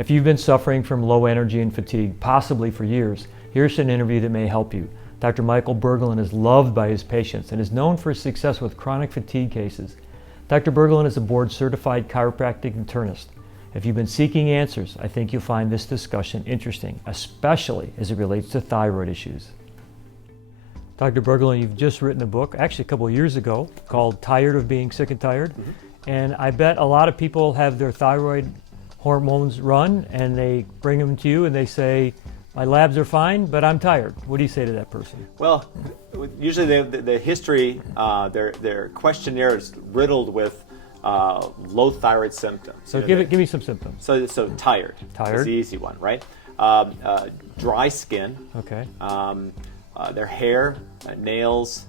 If you've been suffering from low energy and fatigue, possibly for years, here's an interview that may help you. Dr. Michael Berglund is loved by his patients and is known for his success with chronic fatigue cases. Dr. Berglund is a board-certified chiropractic internist. If you've been seeking answers, I think you'll find this discussion interesting, especially as it relates to thyroid issues. Dr. Berglund, you've just written a book, actually a couple of years ago, called Tired of Being Sick and Tired. And I bet a lot of people have their thyroid hormones run and they bring them to you and they say, my labs are fine, but I'm tired. What do you say to that person? Well, usually the history, their questionnaire is riddled with low thyroid symptoms. So give me some symptoms. So tired. Tired. Is the easy one, right? Dry skin. Okay. Their hair, nails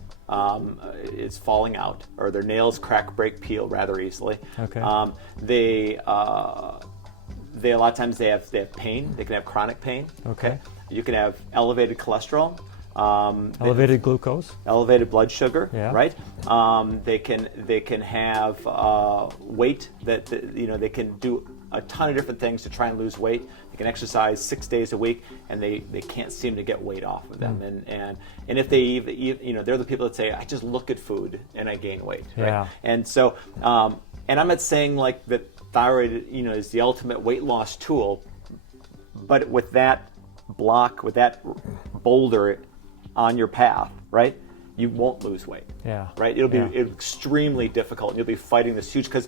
is falling out, or their nails crack, break, peel rather easily. Okay. They a lot of times they have pain. They can have chronic pain. Okay. You can have elevated cholesterol. Elevated glucose. Elevated blood sugar. Yeah. Right. They can have weight that they can do a ton of different things to try and lose weight. They can exercise 6 days a week, and they can't seem to get weight off of them. And if they even they're the people that say, I just look at food and I gain weight. Right? Yeah. And so and I'm not saying like that thyroid is the ultimate weight loss tool, but with that block, with that boulder on your path, right, you won't lose weight. Yeah. Right? It'll be extremely difficult, and you'll be fighting this huge, because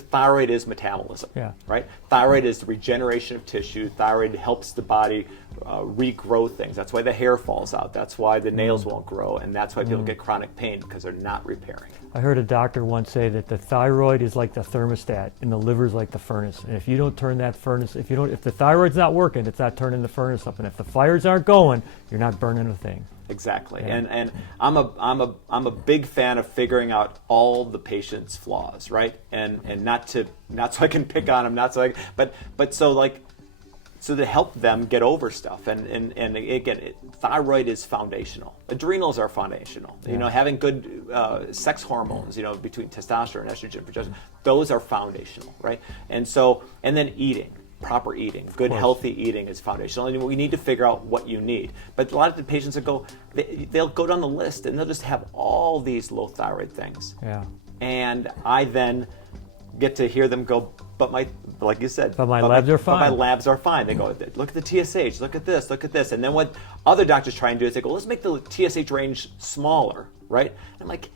thyroid is metabolism. Yeah. Right? Thyroid is the regeneration of tissue. Thyroid helps the body regrow things. That's why the hair falls out. That's why the nails won't grow, and that's why people get chronic pain, because they're not repairing. I heard a doctor once say that the thyroid is like the thermostat and the liver is like the furnace. And if you don't turn that furnace, if the thyroid's not working, it's not turning the furnace up. And if the fires aren't going, you're not burning a thing. Exactly. Yeah. And I'm a big fan of figuring out all the patient's flaws, right? And not so I can pick on them, so to help them get over stuff. And again, thyroid is foundational. Adrenals are foundational. Yeah. Having good sex hormones, between testosterone, estrogen, progesterone, those are foundational, right? And then eating. Proper eating, good healthy eating is foundational, and we need to figure out what you need. But a lot of the patients that they'll go down the list and they'll just have all these low thyroid things. Yeah. And I then get to hear them go, like you said, but my labs are fine. But my labs are fine. They go, look at the TSH, look at this. And then what other doctors try and do is they go, let's make the TSH range smaller, right? And I'm like,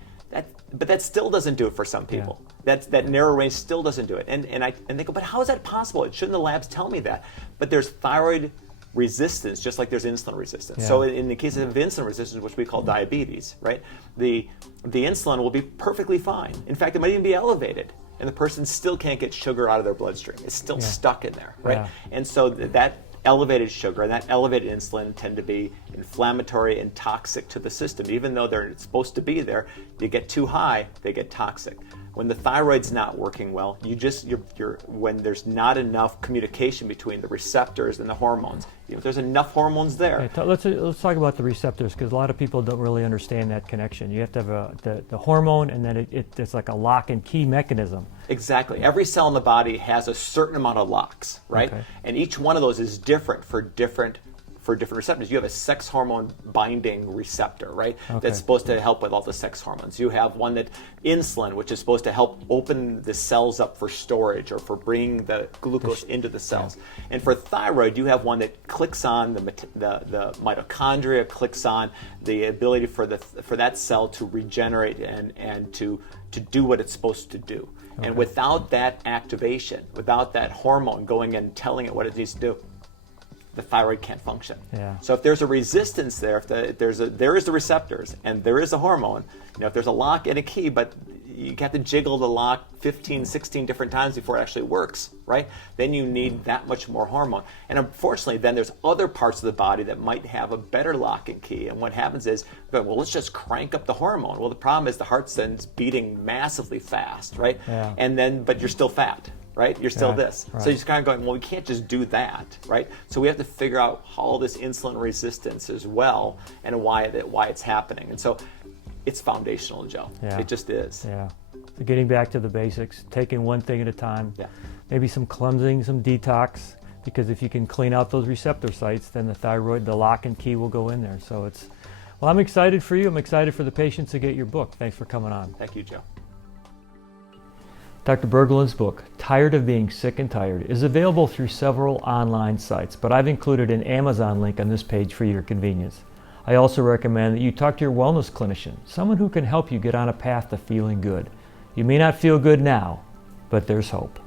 but that still doesn't do it for some people. Yeah. That narrow range still doesn't do it. And they go, but how is that possible? Shouldn't the labs tell me that? But there's thyroid resistance, just like there's insulin resistance. Yeah. So in the case of insulin resistance, which we call diabetes, right? The insulin will be perfectly fine. In fact, it might even be elevated, and the person still can't get sugar out of their bloodstream. It's still stuck in there, right? Yeah. And so that elevated sugar and that elevated insulin tend to be inflammatory and toxic to the system. Even though they're supposed to be there, you get too high, they get toxic. When the thyroid's not working well, when there's not enough communication between the receptors and the hormones. If there's enough hormones there. Okay, let's talk about the receptors, because a lot of people don't really understand that connection. You have to have the hormone, and then it's like a lock and key mechanism. Exactly. Every cell in the body has a certain amount of locks, right? Okay. And each one of those is different for different receptors. You have a sex hormone binding receptor, right? Okay. That's supposed to help with all the sex hormones. You have one insulin, which is supposed to help open the cells up for storage or for bringing the glucose into the cells. Yeah. And for thyroid, you have one that clicks on the mitochondria, clicks on the ability for that cell to regenerate and to do what it's supposed to do. Okay. And without that activation, without that hormone going and telling it what it needs to do, the thyroid can't function. Yeah. So if there's a resistance there, there is the receptors and there is a hormone, if there's a lock and a key, but you have to jiggle the lock 15, 16 different times before it actually works, right? Then you need that much more hormone. And unfortunately, then there's other parts of the body that might have a better lock and key. And what happens is, well, let's just crank up the hormone. Well, the problem is the heart's then beating massively fast, right? Yeah. But you're still fat. Right? You're still this. Right. So you're just kind of going, well, we can't just do that, right? So we have to figure out all this insulin resistance as well and why it's happening. And so it's foundational, Joe. Yeah. It just is. Yeah. So getting back to the basics, taking one thing at a time. Yeah. Maybe some cleansing, some detox, because if you can clean out those receptor sites, then the thyroid, the lock and key will go in there. So well, I'm excited for you. I'm excited for the patients to get your book. Thanks for coming on. Thank you, Joe. Dr. Berglund's book, Tired of Being Sick and Tired, is available through several online sites, but I've included an Amazon link on this page for your convenience. I also recommend that you talk to your wellness clinician, someone who can help you get on a path to feeling good. You may not feel good now, but there's hope.